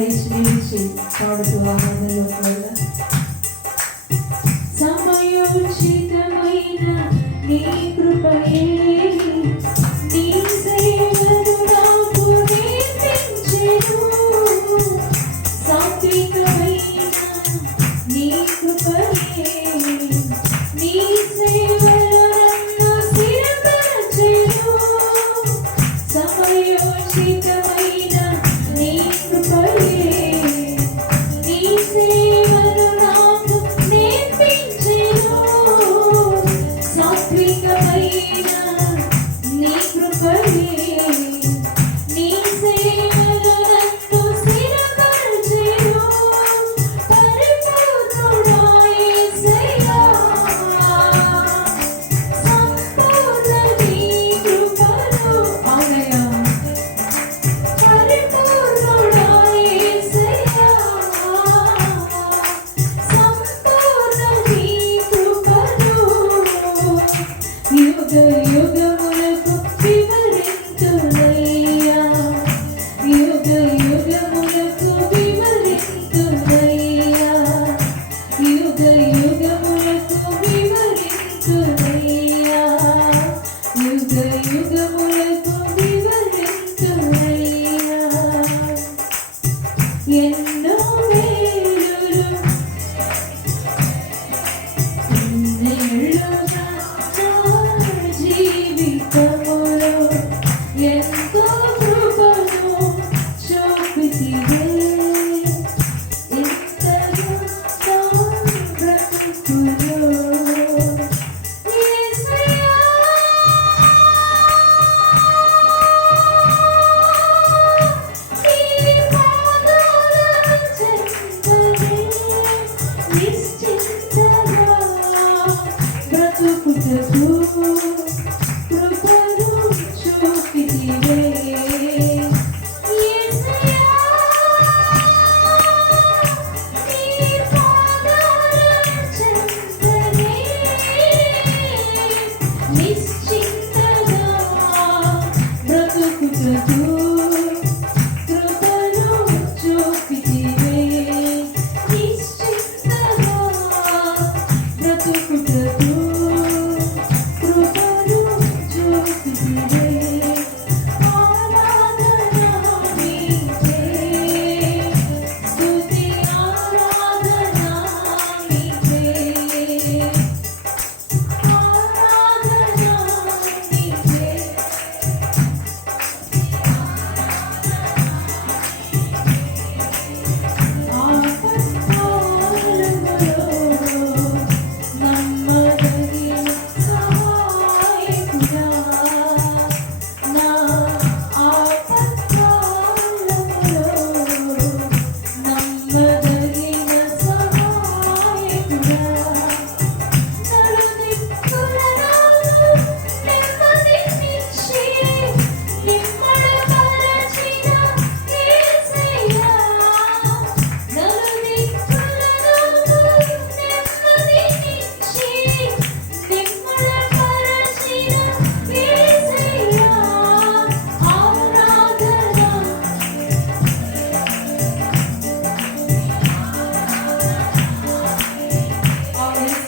Obrigada, Espírito. Obrigada pela razão e oferta.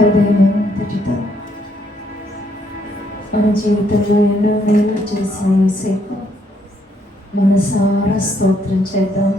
అంతటితో మన జీవితంలో ఎన్నో మేలు చేసిన ఈ సేపు మనసారా స్తోత్రం చేద్దాం.